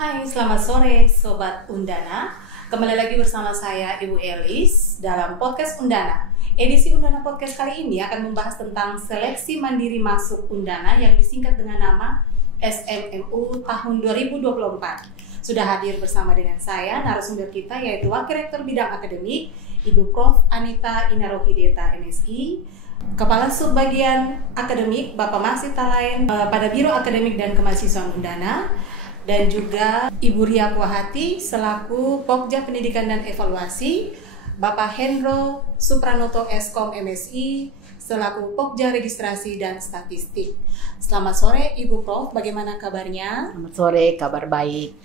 Hai, selamat sore Sobat Undana. Kembali lagi bersama saya Ibu Elis dalam podcast Undana. Edisi Undana Podcast kali ini akan membahas tentang seleksi mandiri masuk Undana yang disingkat dengan nama SMMU tahun 2024. Sudah hadir bersama dengan saya narasumber kita yaitu Wakil Rektor Bidang Akademik Ibu Prof. Anita Inarohideta MSI, Kepala Subbagian Akademik Bapak Masih Talaen pada Biro Akademik dan Kemahasiswaan Undana, dan juga Ibu Ria Kuahati selaku Pokja Pendidikan dan Evaluasi, Bapak Hendro Supranoto Eskom MSI selaku Pokja Registrasi dan Statistik. Selamat sore Ibu Prof, bagaimana kabarnya? Selamat sore, kabar baik.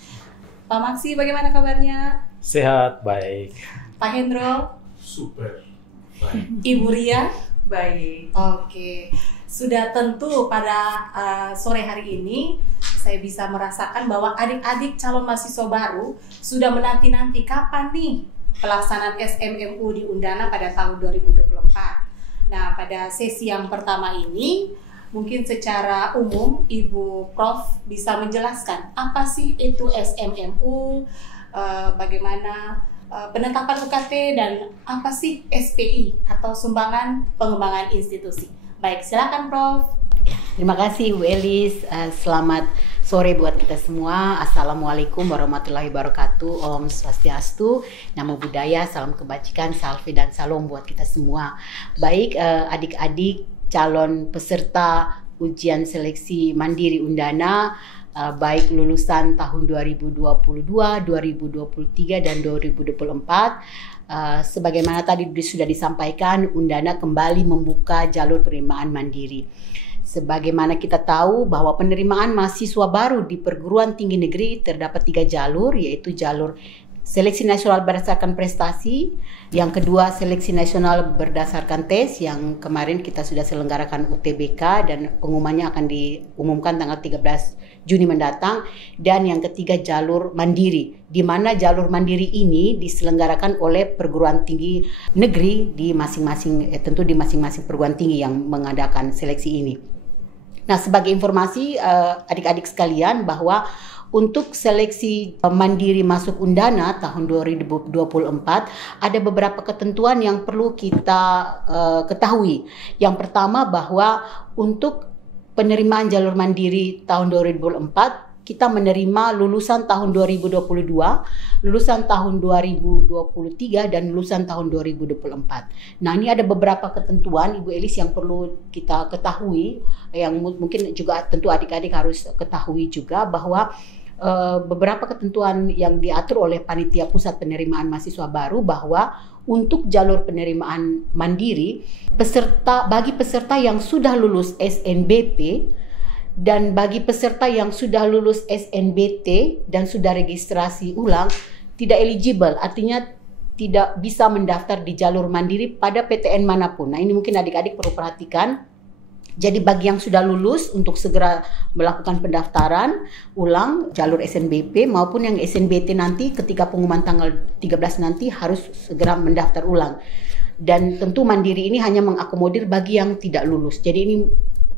Pak Maksi, bagaimana kabarnya? Sehat, baik. Pak Hendro? Super, baik. Ibu Ria? Baik. Oke, sudah tentu pada sore hari ini saya bisa merasakan bahwa adik-adik calon mahasiswa baru sudah menanti-nanti kapan nih pelaksanaan SMMU di Undana pada tahun 2024. Nah, pada sesi yang pertama ini mungkin secara umum Ibu Prof bisa menjelaskan apa sih itu SMMU, bagaimana penetapan UKT, dan apa sih SPI atau sumbangan pengembangan institusi. Baik, silakan Prof. Terima kasih Bu Elis. Selamat sore buat kita semua. Assalamualaikum warahmatullahi wabarakatuh. Om Swastiastu, Namo Buddhaya, salam kebajikan, salve dan salam buat kita semua. Baik, adik-adik calon peserta ujian seleksi mandiri Undana, baik lulusan tahun 2022, 2023 dan 2024. Sebagaimana tadi sudah disampaikan, Undana kembali membuka jalur penerimaan mandiri. Sebagaimana kita tahu bahwa penerimaan mahasiswa baru di perguruan tinggi negeri terdapat 3 jalur, yaitu jalur seleksi nasional berdasarkan prestasi, yang kedua seleksi nasional berdasarkan tes yang kemarin kita sudah selenggarakan UTBK dan pengumumannya akan diumumkan tanggal 13 Juni mendatang, dan yang ketiga jalur mandiri, di mana jalur mandiri ini diselenggarakan oleh perguruan tinggi negeri di masing-masing tentu di masing-masing perguruan tinggi yang mengadakan seleksi ini. Nah, sebagai informasi adik-adik sekalian bahwa untuk seleksi mandiri masuk Undana tahun 2024 ada beberapa ketentuan yang perlu kita ketahui. Yang pertama bahwa untuk penerimaan jalur mandiri tahun 2024 kita menerima lulusan tahun 2022, lulusan tahun 2023 dan lulusan tahun 2024. Nah, ini ada beberapa ketentuan Ibu Elis yang perlu kita ketahui, yang mungkin juga tentu adik-adik harus ketahui juga bahwa beberapa ketentuan yang diatur oleh Panitia Pusat Penerimaan Mahasiswa Baru bahwa untuk jalur penerimaan mandiri bagi peserta yang sudah lulus SNBP dan bagi peserta yang sudah lulus SNBT dan sudah registrasi ulang tidak eligible, artinya tidak bisa mendaftar di jalur mandiri pada PTN manapun. Nah, ini mungkin adik-adik perlu perhatikan. Jadi bagi yang sudah lulus untuk segera melakukan pendaftaran ulang jalur SNBP maupun yang SNBT nanti ketika pengumuman tanggal 13 nanti harus segera mendaftar ulang. Dan tentu mandiri ini hanya mengakomodir bagi yang tidak lulus. Jadi ini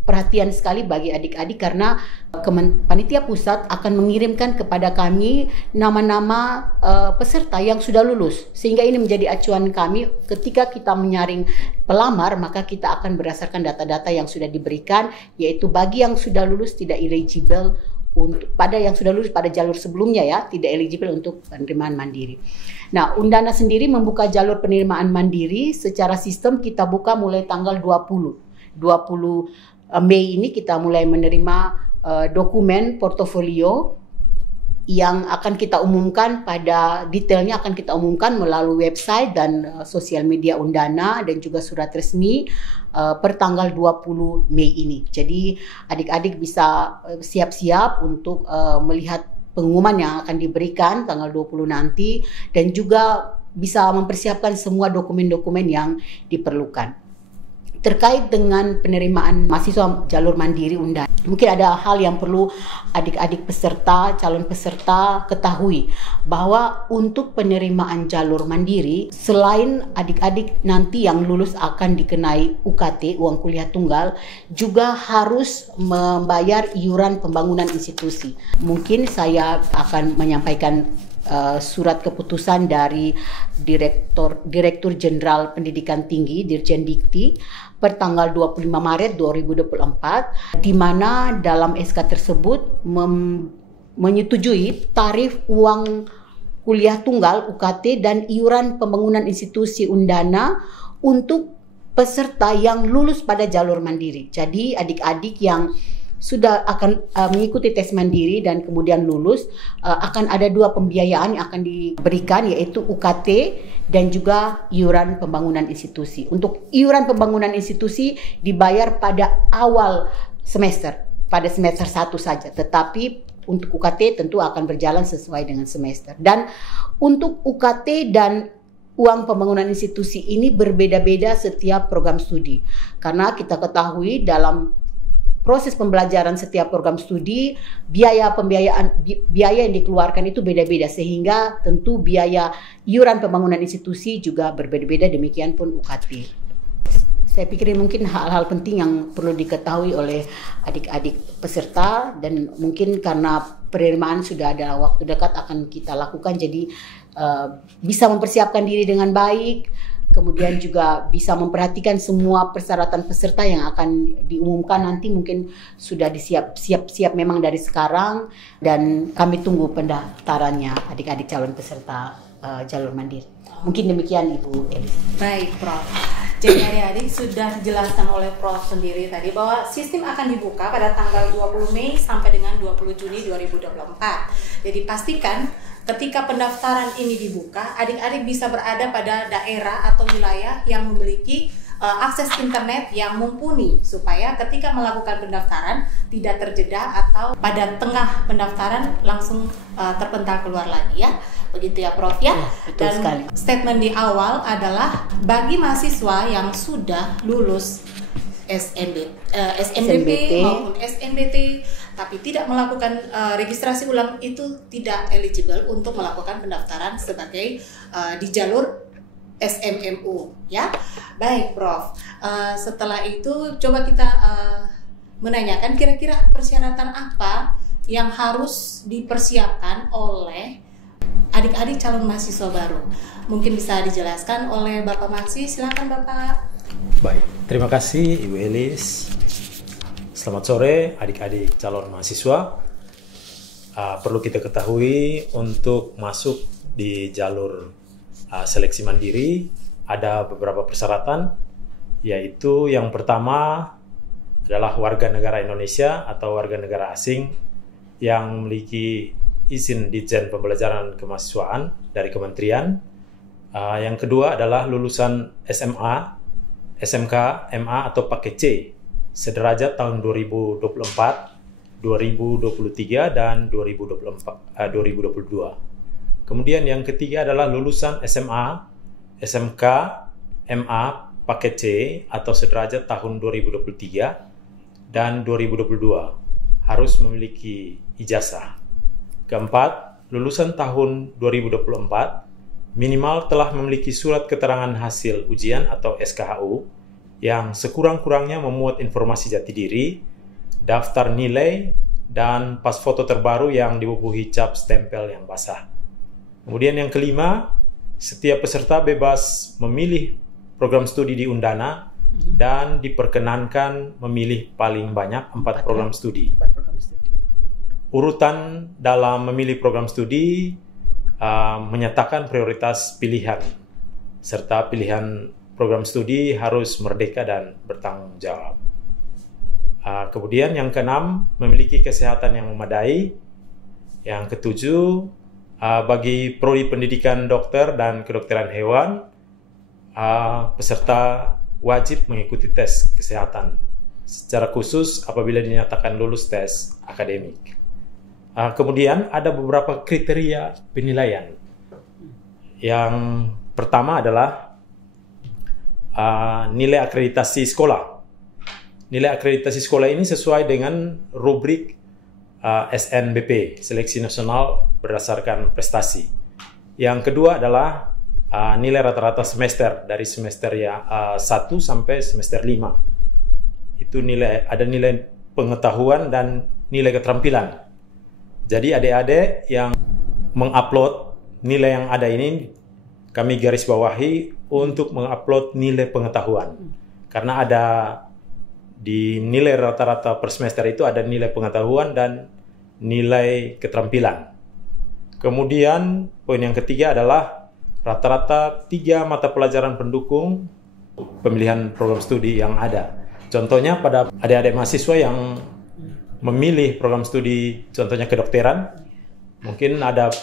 perhatian sekali bagi adik-adik karena Panitia Pusat akan mengirimkan kepada kami nama-nama peserta yang sudah lulus, sehingga ini menjadi acuan kami ketika kita menyaring pelamar, maka kita akan berdasarkan data-data yang sudah diberikan, yaitu bagi yang sudah lulus tidak eligible pada yang sudah lulus pada jalur sebelumnya ya, tidak eligible untuk penerimaan mandiri. Nah, Undana sendiri membuka jalur penerimaan mandiri secara sistem kita buka mulai tanggal 20 Mei ini kita mulai menerima dokumen portofolio yang akan kita umumkan detailnya akan kita umumkan melalui website dan sosial media Undana dan juga surat resmi per tanggal 20 Mei ini. Jadi adik-adik bisa siap-siap untuk melihat pengumuman yang akan diberikan tanggal 20 nanti dan juga bisa mempersiapkan semua dokumen-dokumen yang diperlukan. terkait dengan penerimaan mahasiswa jalur mandiri Undana. Mungkin ada hal yang perlu adik-adik peserta, calon peserta ketahui, bahwa untuk penerimaan jalur mandiri, selain adik-adik nanti yang lulus akan dikenai UKT, uang kuliah tunggal, juga harus membayar iuran pembangunan institusi. Mungkin saya akan menyampaikan surat keputusan dari Direktur Jenderal Pendidikan Tinggi Dirjen Dikti per tanggal 25 Maret 2024, di mana dalam SK tersebut menyetujui tarif uang kuliah tunggal UKT dan iuran pembangunan institusi Undana untuk peserta yang lulus pada jalur mandiri. Jadi adik-adik yang sudah akan mengikuti tes mandiri dan kemudian lulus, akan ada 2 pembiayaan yang akan diberikan, yaitu UKT dan juga iuran pembangunan institusi. Untuk iuran pembangunan institusi dibayar pada awal semester, pada semester 1 saja, tetapi untuk UKT tentu akan berjalan sesuai dengan semester. Dan untuk UKT dan uang pembangunan institusi ini berbeda-beda setiap program studi, karena kita ketahui dalam proses pembelajaran setiap program studi, biaya yang dikeluarkan itu beda-beda, sehingga tentu biaya iuran pembangunan institusi juga berbeda-beda, demikian pun UKT. Saya pikir mungkin hal-hal penting yang perlu diketahui oleh adik-adik peserta, dan mungkin karena penerimaan sudah ada waktu dekat akan kita lakukan, jadi bisa mempersiapkan diri dengan baik. Kemudian juga bisa memperhatikan semua persyaratan peserta yang akan diumumkan nanti, mungkin sudah siap memang dari sekarang, dan kami tunggu pendaftarannya adik-adik calon peserta jalur mandiri. Mungkin demikian Ibu Elis. Baik Prof. Jadi adik-adik sudah dijelaskan oleh Prof sendiri tadi bahwa sistem akan dibuka pada tanggal 20 Mei sampai dengan 20 Juni 2024. Jadi pastikan ketika pendaftaran ini dibuka, adik-adik bisa berada pada daerah atau wilayah yang memiliki akses internet yang mumpuni, supaya ketika melakukan pendaftaran tidak terjeda atau pada tengah pendaftaran langsung terpental keluar lagi ya. Begitu ya Prof ya. Betul Dan sekali. Statement di awal adalah bagi mahasiswa yang sudah lulus SNBP maupun SNBT tapi tidak melakukan registrasi ulang, itu tidak eligible untuk melakukan pendaftaran sebagai di jalur SMMU ya. Baik Prof, setelah itu coba kita menanyakan kira-kira persyaratan apa yang harus dipersiapkan oleh adik-adik calon mahasiswa baru. Mungkin bisa dijelaskan oleh Bapak Maksi, silakan Bapak. Baik, terima kasih Ibu Elis. Selamat sore adik-adik calon mahasiswa. Perlu kita ketahui untuk masuk di jalur seleksi mandiri ada beberapa persyaratan, yaitu yang pertama adalah warga negara Indonesia atau warga negara asing yang memiliki izin Ditjen Pembelajaran Kemahasiswaan dari Kementerian. Yang kedua adalah lulusan SMA, SMK, MA atau paket C sederajat tahun 2024, 2023 dan 2022. Kemudian yang ketiga adalah lulusan SMA, SMK, MA paket C atau sederajat tahun 2023 dan 2022, harus memiliki ijazah. Keempat, lulusan tahun 2024 minimal telah memiliki surat keterangan hasil ujian atau SKHU yang sekurang-kurangnya memuat informasi jati diri, daftar nilai, dan pas foto terbaru yang dibubuhi cap stempel yang basah. Kemudian yang kelima, setiap peserta bebas memilih program studi di Undana dan diperkenankan memilih paling banyak 4 program studi. Urutan dalam memilih program studi menyatakan prioritas pilihan, serta pilihan program studi harus merdeka dan bertanggung jawab. Kemudian yang keenam, memiliki kesehatan yang memadai. Yang ketujuh, bagi prodi pendidikan dokter dan kedokteran hewan, peserta wajib mengikuti tes kesehatan, secara khusus apabila dinyatakan lulus tes akademik. Kemudian ada beberapa kriteria penilaian. Yang pertama adalah nilai akreditasi sekolah. Nilai akreditasi sekolah ini sesuai dengan rubrik SNBP, Seleksi Nasional Berdasarkan Prestasi. Yang kedua adalah nilai rata-rata semester dari semester 1 sampai semester 5. Itu ada nilai pengetahuan dan nilai keterampilan. Jadi adik-adik yang mengupload nilai yang ada ini, kami garis bawahi untuk mengupload nilai pengetahuan. Karena ada di nilai rata-rata per semester itu ada nilai pengetahuan dan nilai keterampilan. Kemudian poin yang ketiga adalah rata-rata 3 mata pelajaran pendukung pemilihan program studi yang ada. Contohnya pada adik-adik mahasiswa yang memilih program studi, contohnya kedokteran, mungkin ada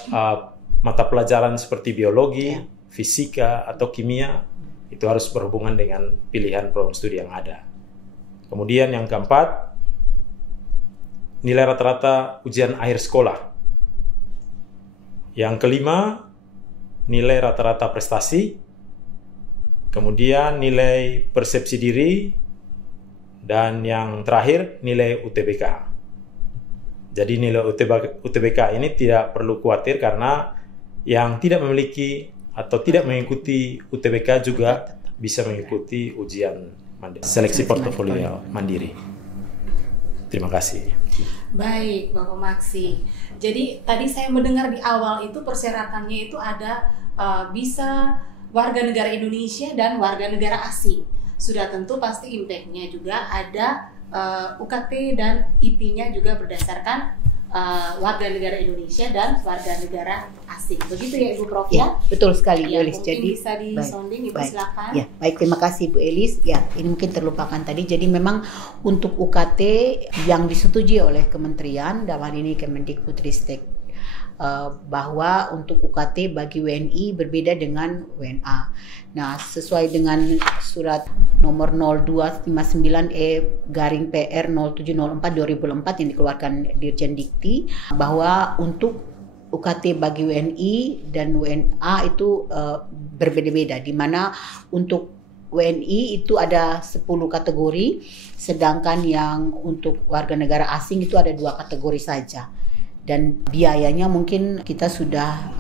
mata pelajaran seperti biologi, fisika, atau kimia, itu harus berhubungan dengan pilihan program studi yang ada. Kemudian yang keempat, nilai rata-rata ujian akhir sekolah. Yang kelima, nilai rata-rata prestasi. Kemudian nilai persepsi diri. Dan yang terakhir, nilai UTBK. Jadi nilai UTBK ini tidak perlu khawatir karena yang tidak memiliki atau tidak mengikuti UTBK juga bisa mengikuti ujian seleksi portofolio mandiri. Terima kasih. Baik, Bapak Maksi. Jadi tadi saya mendengar di awal itu persyaratannya itu ada bisa warga negara Indonesia dan warga negara asing. Sudah tentu pasti impact-nya juga ada UKT dan IP-nya juga berdasarkan warga negara Indonesia dan warga negara asing. Begitu ya Ibu Prof ya? Betul sekali Bu Elis. Mungkin Jadi bisa disonding Ibu, silakan. Ya, baik, terima kasih Bu Elis. Ya, ini mungkin terlupakan tadi. Jadi memang untuk UKT yang disetujui oleh kementerian, dalam hal ini Kemendikbudristek, bahwa untuk UKT bagi WNI berbeda dengan WNA. Nah, sesuai dengan surat nomor 0259/PR0704/2004 yang dikeluarkan Dirjen Dikti, bahwa untuk UKT bagi WNI dan WNA itu berbeda-beda, di mana untuk WNI itu ada 10 kategori, sedangkan yang untuk warga negara asing itu ada 2 kategori saja. Dan biayanya mungkin kita sudah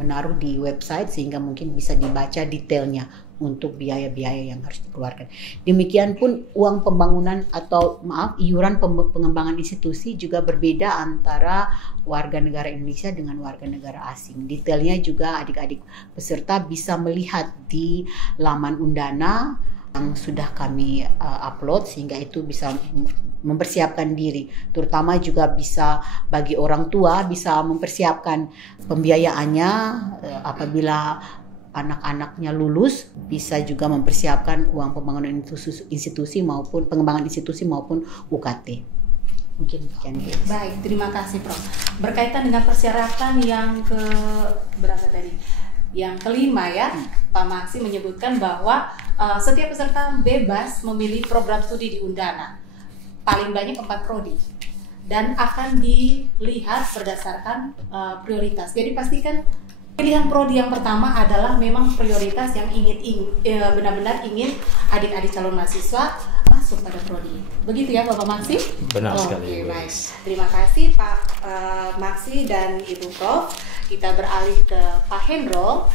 menaruh di website sehingga mungkin bisa dibaca detailnya untuk biaya-biaya yang harus dikeluarkan. Demikian pun uang pembangunan atau iuran pengembangan institusi juga berbeda antara warga negara Indonesia dengan warga negara asing. Detailnya juga adik-adik peserta bisa melihat di laman Undana yang sudah kami upload, sehingga itu bisa mempersiapkan diri, terutama juga bisa bagi orang tua bisa mempersiapkan pembiayaannya apabila anak-anaknya lulus, bisa juga mempersiapkan uang pembangunan institusi maupun pengembangan institusi maupun UKT. Mungkin demikian. Baik, terima kasih Prof. Berkaitan dengan persyaratan yang ke berapa tadi? Yang kelima ya, Pak Maksi menyebutkan bahwa setiap peserta bebas memilih program studi di Undana. Paling banyak 4 prodi dan akan dilihat berdasarkan prioritas. Jadi pastikan pilihan prodi yang pertama adalah memang prioritas yang benar-benar ingin adik-adik calon mahasiswa masuk pada prodi. Begitu ya Bapak Maksi? Benar sekali. Baik. Terima kasih Pak Maksi dan Ibu Prof. Kita beralih ke Pak Hendro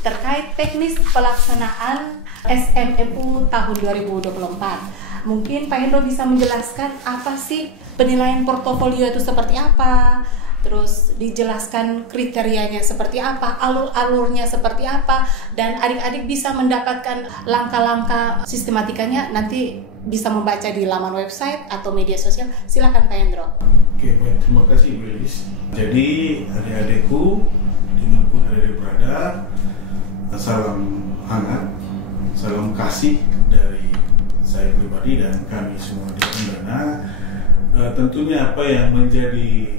terkait teknis pelaksanaan SMMU tahun 2024. Mungkin Pak Hendro bisa menjelaskan apa sih penilaian portofolio itu seperti apa, terus dijelaskan kriterianya seperti apa, alur-alurnya seperti apa, dan adik-adik bisa mendapatkan langkah-langkah sistematikanya nanti bisa membaca di laman website atau media sosial. Silakan Pak Hendro. Oke, baik, terima kasih Bu Elis. Jadi adik-adikku dimanapun adik-adik berada, salam hangat, salam kasih dari saya pribadi dan kami semua di Undana. Tentunya apa yang menjadi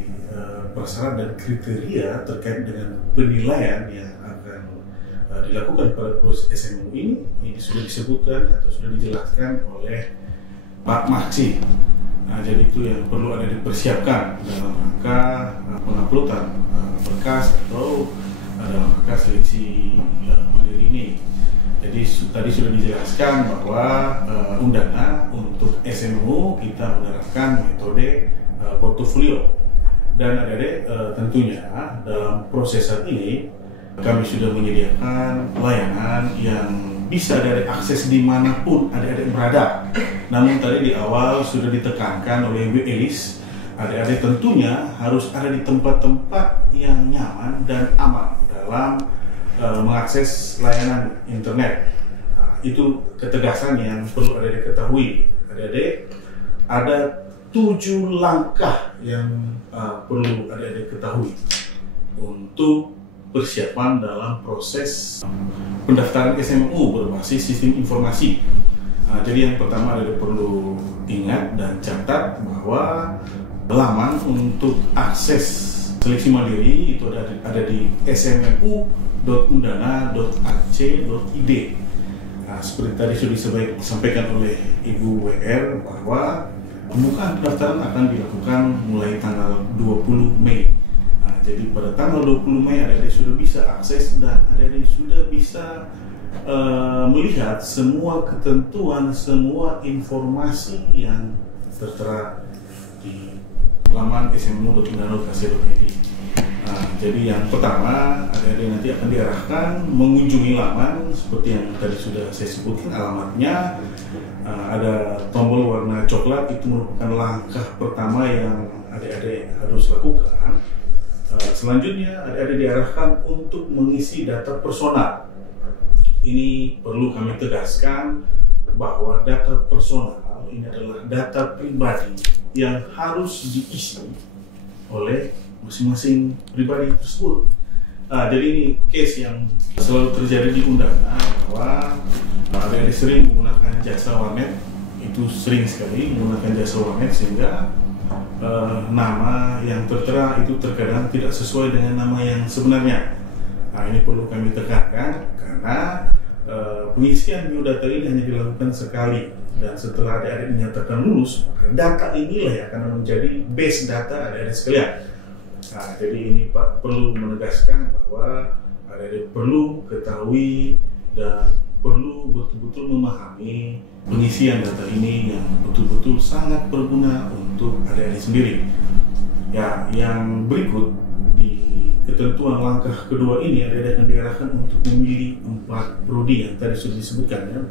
persyarat dan kriteria terkait dengan penilaian yang akan dilakukan pada proses SMU ini sudah disebutkan atau sudah dijelaskan oleh Pak Maksi. Nah, jadi itu yang perlu ada dipersiapkan dalam rangka penguploadan berkas atau dalam rangka seleksi mandiri ini. Jadi tadi sudah dijelaskan bahwa Undana untuk SMU kita menerapkan metode portofolio. Dan adik-adik tentunya dalam proses saat ini kami sudah menyediakan layanan yang bisa adik-adik akses dimanapun adik-adik berada. Namun tadi di awal sudah ditekankan oleh Bu Elis, adik-adik tentunya harus ada di tempat-tempat yang nyaman dan aman dalam mengakses layanan internet. Itu ketegasan yang perlu adik-adik ketahui. Adik-adik ada 7 langkah yang perlu adik-adik ketahui untuk persiapan dalam proses pendaftaran SMU berbasis sistem informasi. Jadi yang pertama adik-adik perlu ingat dan catat bahwa laman untuk akses seleksi mandiri itu ada di smmu.undana.ac.id. Seperti tadi sudah disampaikan oleh Ibu WR bahwa pembukaan pendaftaran akan dilakukan mulai tanggal 20 Mei. Jadi pada tanggal 20 Mei adik-adik sudah bisa akses dan adik-adik sudah bisa melihat semua ketentuan, semua informasi yang tertera di laman smmu.undana.ac.id. Jadi yang pertama, adik-adik nanti akan diarahkan mengunjungi laman seperti yang tadi sudah saya sebutkan alamatnya. Ada tombol warna coklat, itu merupakan langkah pertama yang adik-adik harus lakukan. Selanjutnya adik-adik diarahkan untuk mengisi data personal. Ini perlu kami tegaskan bahwa data personal ini adalah data pribadi yang harus diisi oleh masing-masing pribadi tersebut. Jadi ini case yang selalu terjadi di Undana bahwa adik-adik sering menggunakan jasa warnet, itu sering sekali menggunakan jasa warnet sehingga nama yang tertera itu terkadang tidak sesuai dengan nama yang sebenarnya. Ini perlu kami tekankan karena pengisian biodata ini hanya dilakukan sekali dan setelah adik-adik menyatakan lulus, data inilah yang akan menjadi base data adik-adik sekalian. Jadi ini Pak perlu menegaskan bahwa adik-adik perlu ketahui dan perlu betul-betul memahami pengisian data ini yang betul-betul sangat berguna untuk adik-adik sendiri. Ya, yang berikut di ketentuan langkah kedua ini adik-adik akan diarahkan untuk memilih 4 prodi yang tadi sudah disebutkan ya,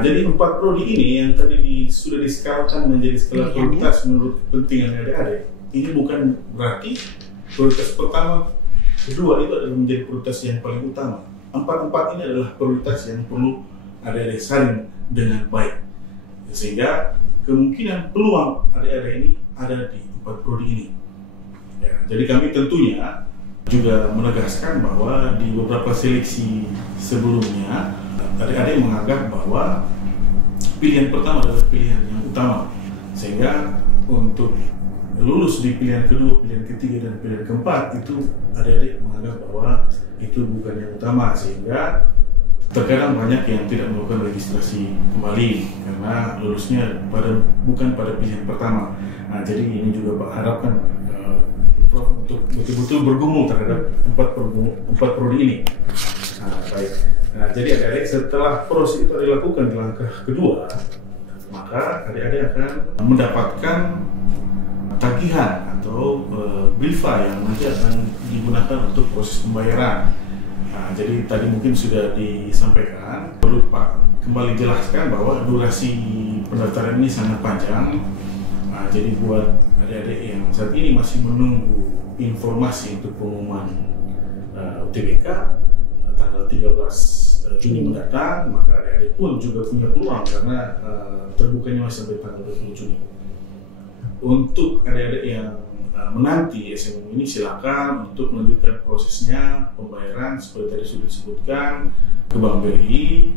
jadi 4 prodi ini yang tadi sudah diskalakan menjadi skala prioritas menurut kepentingan adik-adik. Ini bukan berarti prioritas pertama, kedua itu adalah menjadi prioritas yang paling utama. 4 ini adalah prioritas yang perlu adik-adik saring dengan baik, sehingga kemungkinan peluang adik-adik ini ada di 4 prodi ini. Ya, jadi kami tentunya juga menegaskan bahwa di beberapa seleksi sebelumnya adik-adik menganggap bahwa pilihan pertama adalah pilihan yang utama, sehingga untuk lulus di pilihan kedua, pilihan ketiga, dan pilihan keempat itu adik-adik menganggap bahwa itu bukan yang utama, sehingga terkadang banyak yang tidak melakukan registrasi kembali karena lulusnya bukan pada pilihan pertama. Jadi ini juga Pak harapkan Prof untuk betul-betul bergumul terhadap 4 prodi ini. Baik. Jadi adik-adik setelah proses itu dilakukan di langkah kedua, maka adik-adik akan mendapatkan tagihan atau brifa yang nanti akan digunakan untuk proses pembayaran. Jadi tadi mungkin sudah disampaikan, perlu Pak kembali jelaskan bahwa durasi pendaftaran ini sangat panjang. Jadi buat adik-adik yang saat ini masih menunggu informasi untuk pengumuman UTBK tanggal 13 Juni mendatang, maka adik-adik pun juga punya peluang karena terbukanya masih sampai tanggal 20 Juni. Untuk adik-adik yang menanti SMU ini silakan untuk melanjutkan prosesnya pembayaran seperti tadi sudah disebutkan ke Bank BRI.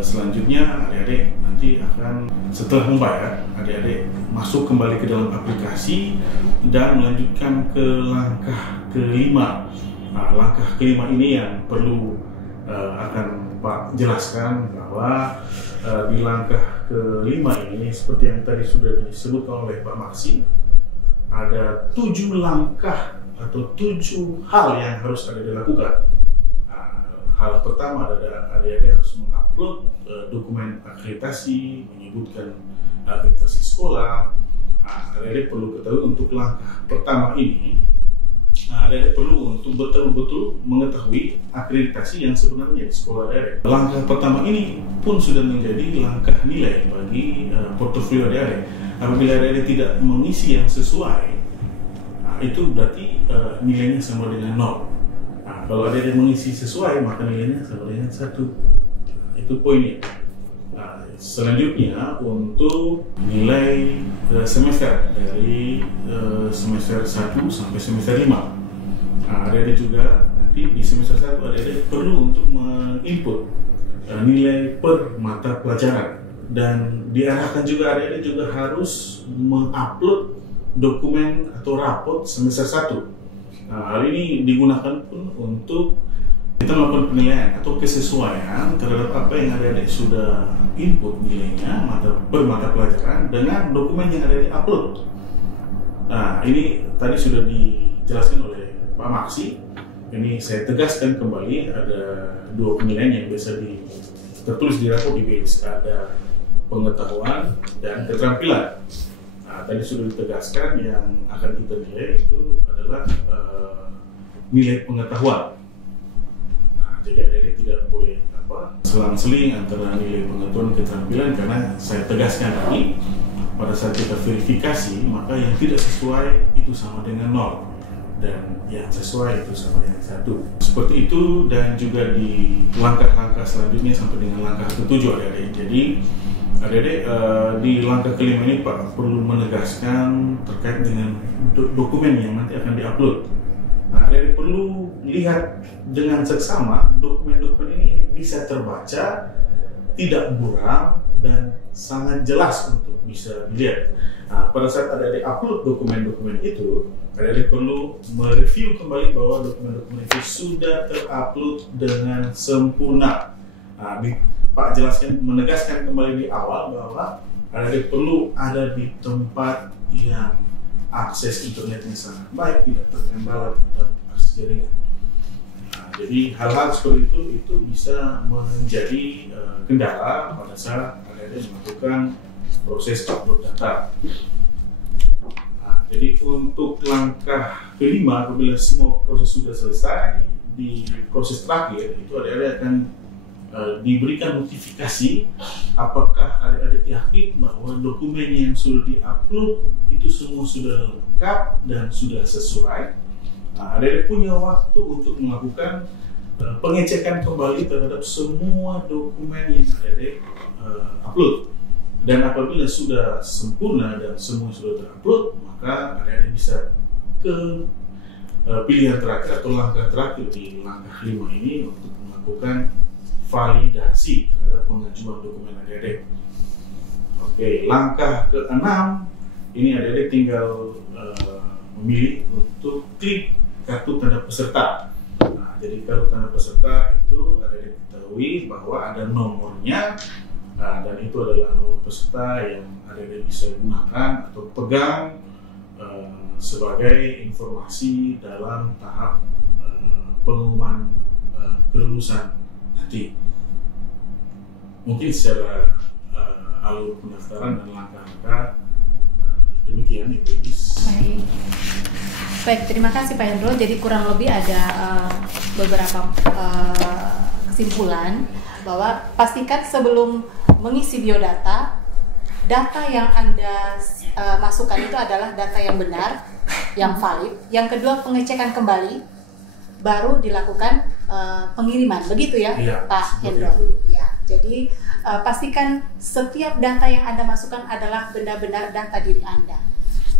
Selanjutnya adik-adik nanti akan setelah membayar, adik-adik masuk kembali ke dalam aplikasi dan melanjutkan ke langkah kelima. Langkah kelima ini yang perlu akan Pak jelaskan bahwa di langkah kelima ini seperti yang tadi sudah disebutkan oleh Pak Maksi, ada 7 langkah atau 7 hal yang harus ada dilakukan. hal pertama adalah adik-adik harus mengupload dokumen akreditasi, menyebutkan akreditasi sekolah. Adik-adik perlu ketahui untuk langkah pertama ini, adik-adik perlu untuk betul-betul mengetahui akreditasi yang sebenarnya di sekolah adik-adik. Langkah pertama ini pun sudah menjadi langkah nilai bagi portofolio adik-adik. Apabila adik-adik tidak mengisi yang sesuai, itu berarti nilainya sama dengan 0. Kalau adik-adik mengisi sesuai, maka nilainya sama dengan 1. Itu poinnya. Selanjutnya untuk nilai semester dari semester 1 sampai semester 5. Adik-adik juga nanti di semester 1 adik-adik perlu untuk menginput nilai per mata pelajaran, dan diarahkan juga adik-adik juga harus mengupload dokumen atau rapot semester 1. Hal ini digunakan pun untuk kita melakukan penilaian atau kesesuaian terhadap apa yang adik-adik sudah input nilainya per mata pelajaran dengan dokumen yang adik-adik upload. Nah, ini tadi sudah dijelaskan oleh Pak Maksi. Ini saya tegaskan kembali, ada 2 penilaian yang biasa tertulis di rapor di BIS, ada pengetahuan dan keterampilan. Nah, tadi sudah ditegaskan yang akan kita nilai itu adalah nilai pengetahuan. Jadi adik-adik tidak boleh selang-seling antara nilai pengetahuan dan keterampilan, karena saya tegaskan tadi pada saat kita verifikasi maka yang tidak sesuai itu sama dengan 0 dan yang sesuai itu sama dengan 1. Seperti itu, dan juga di langkah-langkah selanjutnya sampai dengan langkah ke-7 adik-adik. Jadi adik-adik di langkah kelima ini Pak perlu menegaskan terkait dengan dokumen yang nanti akan diupload. Nah, adik-adik perlu lihat dengan seksama dokumen-dokumen ini bisa terbaca, tidak buram, dan sangat jelas untuk bisa dilihat. Nah, pada saat adik-adik upload dokumen-dokumen itu, adik-adik perlu mereview kembali bahwa dokumen-dokumen itu sudah terupload dengan sempurna. Nah, Pak jelaskan, menegaskan kembali di awal bahwa adik-adik perlu ada di tempat yang akses internetnya sangat baik, tidak terkendala terhadap akses jaringan. Nah, jadi hal-hal seperti itu bisa menjadi kendala pada saat adik-adik melakukan proses upload data. Nah, jadi untuk langkah kelima, apabila semua proses sudah selesai, di proses terakhir itu adik-adik akan diberikan notifikasi apakah adik-adik yakin bahwa dokumen yang sudah diupload itu semua sudah lengkap dan sudah sesuai. Nah, adik-adik punya waktu untuk melakukan pengecekan kembali terhadap semua dokumen yang adik-adik upload. Dan apabila sudah sempurna dan semua sudah terupload, maka adik-adik bisa ke pilihan terakhir atau langkah terakhir di langkah 5 ini untuk melakukan validasi terhadap pengajuan dokumen adik-adik. Oke, langkah ke-6 ini adik-adik tinggal memilih untuk klik kartu tanda peserta. Nah, jadi kartu tanda peserta itu adik-adik ketahui bahwa ada nomornya, dan itu adalah nomor peserta yang adik-adik bisa gunakan atau pegang sebagai informasi dalam tahap pengumuman kelulusan nanti. Mungkin secara alur pendaftaran dan langkah-langkah demikian Ibu Elis. Baik, terima kasih Pak Hendro. Jadi kurang lebih ada beberapa kesimpulan bahwa pastikan sebelum mengisi biodata, data yang Anda masukkan itu adalah data yang benar, yang valid. Yang kedua, pengecekan kembali, baru dilakukan pengiriman, begitu ya, Pak Hendro? Ya, jadi pastikan setiap data yang Anda masukkan adalah benar-benar data diri Anda.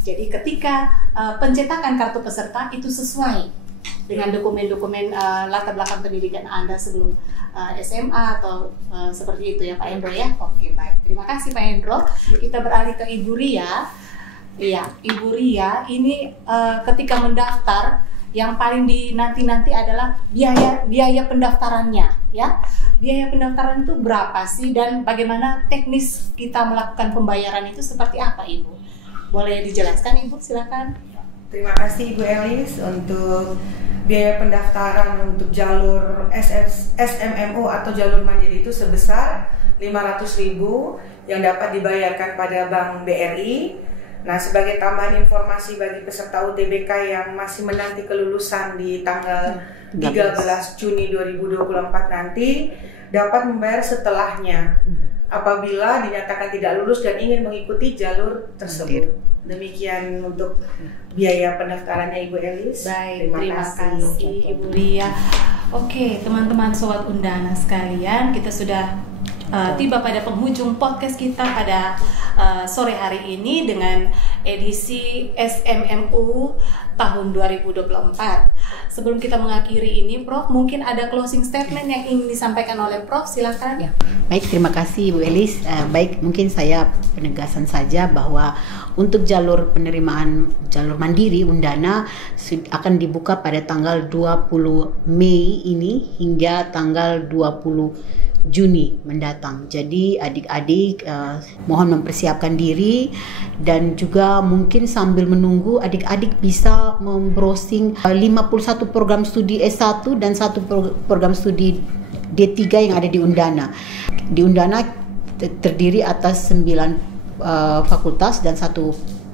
Jadi ketika pencetakan kartu peserta itu sesuai dengan dokumen-dokumen latar belakang pendidikan Anda sebelum SMA atau seperti itu ya Pak Hendro ya. Oke, baik. Terima kasih Pak Hendro. Kita beralih ke Ibu Ria. Iya, Ibu Ria ini ketika mendaftar yang paling dinanti-nanti adalah biaya pendaftarannya ya. Biaya pendaftaran itu berapa sih, dan bagaimana teknis kita melakukan pembayaran itu seperti apa Ibu? Boleh dijelaskan Ibu, silakan. Terima kasih Ibu Elis untuk biaya pendaftaran untuk jalur SMMU atau jalur mandiri itu sebesar 500.000 yang dapat dibayarkan pada Bank BRI. Nah, sebagai tambahan informasi bagi peserta UTBK yang masih menanti kelulusan di tanggal 13 Juni 2024 nanti, dapat membayar setelahnya apabila dinyatakan tidak lulus dan ingin mengikuti jalur tersebut. Demikian untuk biaya pendaftarannya Ibu Elis. Baik, terima kasih Ibu Lia. Oke, teman-teman Sobat Undana sekalian, kita sudah tiba pada penghujung podcast kita pada sore hari ini dengan edisi SMMU tahun 2024. Sebelum kita mengakhiri ini, Prof, mungkin ada closing statement yang ingin disampaikan oleh Prof, silakan. Ya. Baik, terima kasih Bu Elis. Baik, mungkin saya penegasan saja bahwa untuk jalur penerimaan jalur mandiri Undana akan dibuka pada tanggal 20 Mei ini hingga tanggal 20 Juni mendatang. Jadi adik-adik mohon mempersiapkan diri, dan juga mungkin sambil menunggu adik-adik bisa membrowsing 51 program studi S1 dan 1 program studi D3 yang ada di Undana. Di Undana terdiri atas 9 fakultas dan 1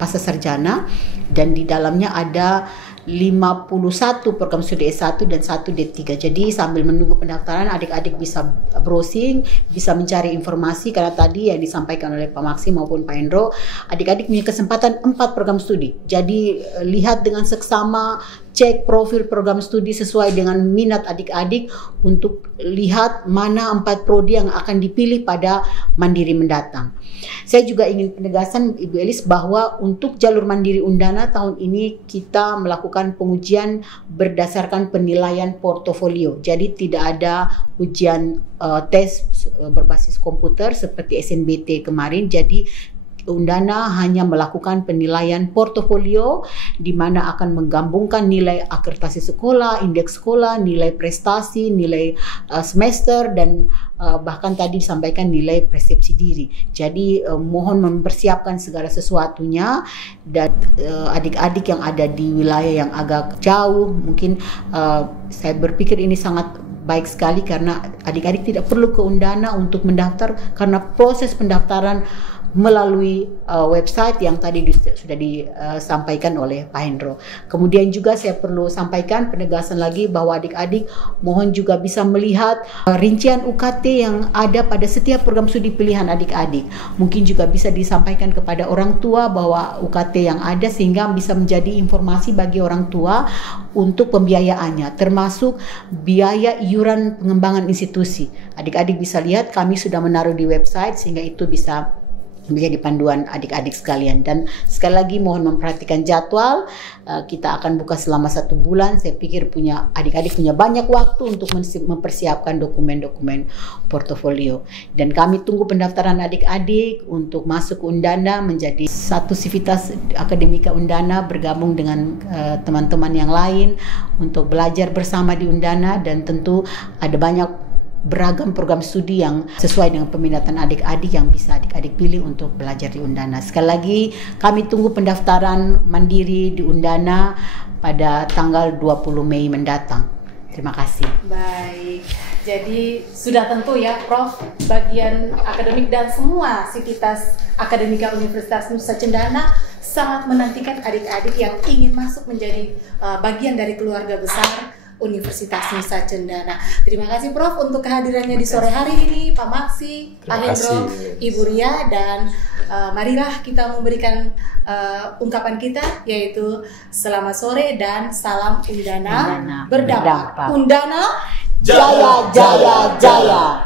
pascasarjana, dan di dalamnya ada 51 program studi S1 dan 1 D3. Jadi sambil menunggu pendaftaran, adik-adik bisa browsing, bisa mencari informasi, karena tadi yang disampaikan oleh Pak Maksi maupun Pak Hendro, adik-adik punya kesempatan 4 program studi. Jadi lihat dengan seksama, cek profil program studi sesuai dengan minat adik-adik untuk lihat mana 4 prodi yang akan dipilih pada mandiri mendatang. Saya juga ingin penegasan Ibu Elis bahwa untuk jalur mandiri Undana tahun ini kita melakukan pengujian berdasarkan penilaian portofolio. Jadi tidak ada ujian tes berbasis komputer seperti SNBT kemarin. Jadi Undana hanya melakukan penilaian portofolio, di mana akan menggabungkan nilai akreditasi sekolah, indeks sekolah, nilai prestasi, nilai semester, dan bahkan tadi disampaikan nilai persepsi diri. Jadi mohon mempersiapkan segala sesuatunya, dan adik-adik yang ada di wilayah yang agak jauh, mungkin saya berpikir ini sangat baik sekali karena adik-adik tidak perlu ke Undana untuk mendaftar, karena proses pendaftaran melalui website yang tadi sudah disampaikan oleh Pak Hendro. Kemudian juga saya perlu sampaikan penegasan lagi bahwa adik-adik mohon juga bisa melihat rincian UKT yang ada pada setiap program studi pilihan adik-adik. Mungkin juga bisa disampaikan kepada orang tua bahwa UKT yang ada, sehingga bisa menjadi informasi bagi orang tua untuk pembiayaannya, termasuk biaya iuran pengembangan institusi. Adik-adik bisa lihat, kami sudah menaruh di website, sehingga itu bisa menjadi panduan adik-adik sekalian. Dan sekali lagi mohon memperhatikan jadwal. Kita akan buka selama 1 bulan. Saya pikir adik-adik punya banyak waktu untuk mempersiapkan dokumen-dokumen portofolio. Dan kami tunggu pendaftaran adik-adik untuk masuk Undana menjadi satu sivitas akademika Undana, bergabung dengan teman-teman yang lain untuk belajar bersama di Undana, dan tentu ada banyak beragam program studi yang sesuai dengan peminatan adik-adik yang bisa adik-adik pilih untuk belajar di Undana. Sekali lagi kami tunggu pendaftaran mandiri di Undana pada tanggal 20 Mei mendatang. Terima kasih. Baik, jadi sudah tentu ya Prof, bagian akademik dan semua sivitas akademika Universitas Nusa Cendana sangat menantikan adik-adik yang ingin masuk menjadi bagian dari keluarga besar Universitas Nusa Cendana. Terima kasih Prof untuk kehadirannya di sore hari ini, Pak Maksi, Pak Hendro, Ibu Ria, dan marilah kita memberikan ungkapan kita, yaitu selamat sore dan salam Undana berdampak. Undana Jaya, jaya, jaya.